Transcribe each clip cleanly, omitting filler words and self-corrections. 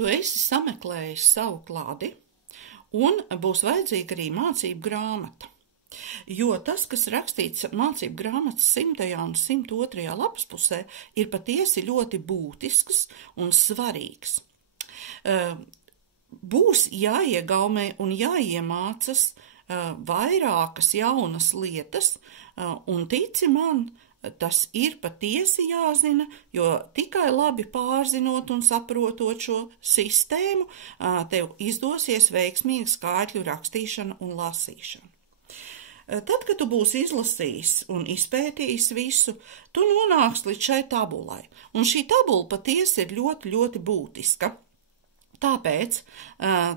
Tu esi sameklējis savu klādi, un būs vajadzīga arī mācību grāmata. Jo tas, kas rakstīts mācību grāmatas 100. un 102. lapas pusē, ir patiesi ļoti būtisks un svarīgs. Būs jāiegaumē un jāiemācas vairākas jaunas lietas, un tici man, tas ir patiesi jāzina, jo tikai labi pārzinot un saprotot šo sistēmu, tev izdosies veiksmīga skaitļu rakstīšana un lasīšana. Tad, kad tu būsi izlasījis un izpētījis visu, tu nonāks līdz šai tabulai, un šī tabula patiesi ir ļoti, ļoti būtiska. Tāpēc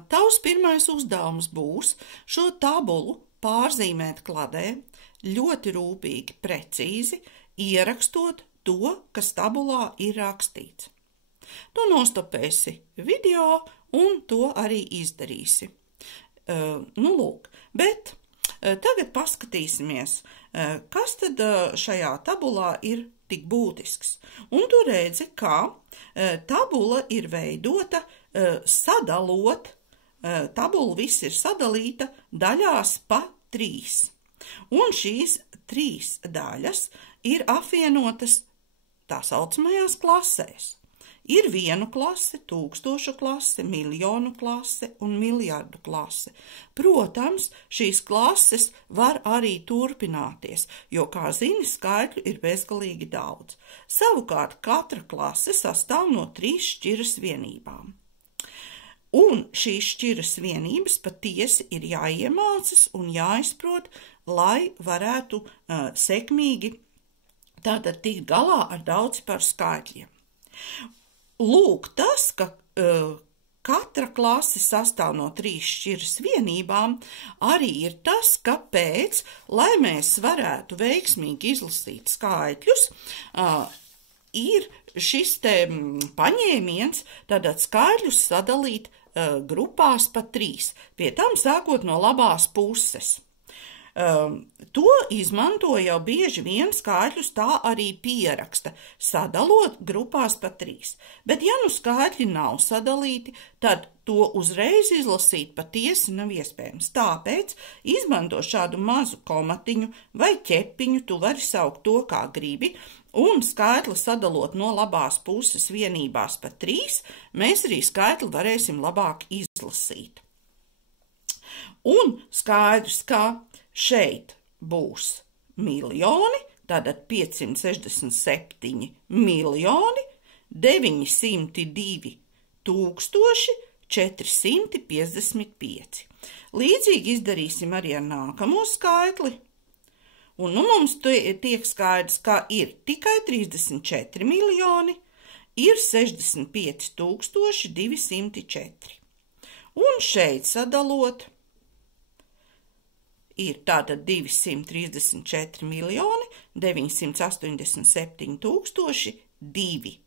tavs pirmais uzdevums būs šo tabulu pārzīmēt kladē, ļoti rūpīgi, precīzi, ierakstot to, kas tabulā ir rakstīts. Tu nostopēsi video un to arī izdarīsi. Bet tagad paskatīsimies, kas tad šajā tabulā ir tik būtisks. Un tu redzi, kā tabula ir veidota sadalot, tabula viss ir sadalīta daļās pa 3. Un šīs 3 daļas ir apvienotas tā saucamajās klasēs. Ir 1 klase, 1000 klase, miljonu klase un miljardu klase. Protams, šīs klases var arī turpināties, jo, kā zini, skaitļu ir bezgalīgi daudz. Savukārt katra klase sastāv no 3 šķiras vienībām. Un šīs šķiras vienības patiesi ir jāiemācas un jāizprot, lai varētu sekmīgi tātad tikt galā ar daudzciparu skaitļiem. Lūk, tas, ka katra klase sastāv no 3 šķiras vienībām, arī ir tas, kāpēc, lai mēs varētu veiksmīgi izlasīt skaitļus, ir šis te paņēmiens, tātad skaitļus sadalīt grupās pa 3, pie tam sākot no labās puses. To izmanto jau bieži vien skaitļus tā arī pieraksta, sadalot grupās pa 3. Bet ja nu skaitļi nav sadalīti, tad to uzreiz izlasīt patiesi nav iespējams. Tāpēc izmanto šādu mazu komatiņu vai ķepiņu, tu vari saukt to, kā gribi, un skaitli sadalot no labās puses vienībās pa 3, mēs arī skaitli varēsim labāk izlasīt. Un skaidrs, ka šeit būs miljoni, tātad 567 miljoni, 902 455. Līdzīgi izdarīsim arī ar nākamo skaitli. Un mums tiek skaidrs, ka ir tikai 34 miljoni, ir 65 204. Un šeit sadalot ir tātad 234 miljoni, 987 200.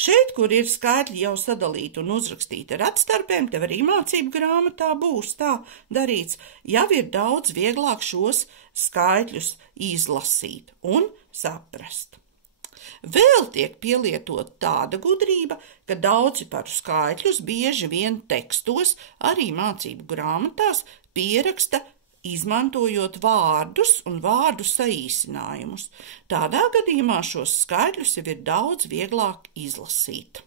Šeit, kur ir skaitļi jau sadalīti un uzrakstīti ar atstarpēm, tev arī mācību grāmatā būs tā darīts, jau ir daudz vieglāk šos skaitļus izlasīt un saprast. Vēl tiek pielietot tāda gudrība, ka daudzciparu skaitļus bieži vien tekstos, arī mācību grāmatās, pieraksta izmantojot vārdus un vārdu saīsinājumus. Tādā gadījumā šos skaitļus jau ir daudz vieglāk izlasīt.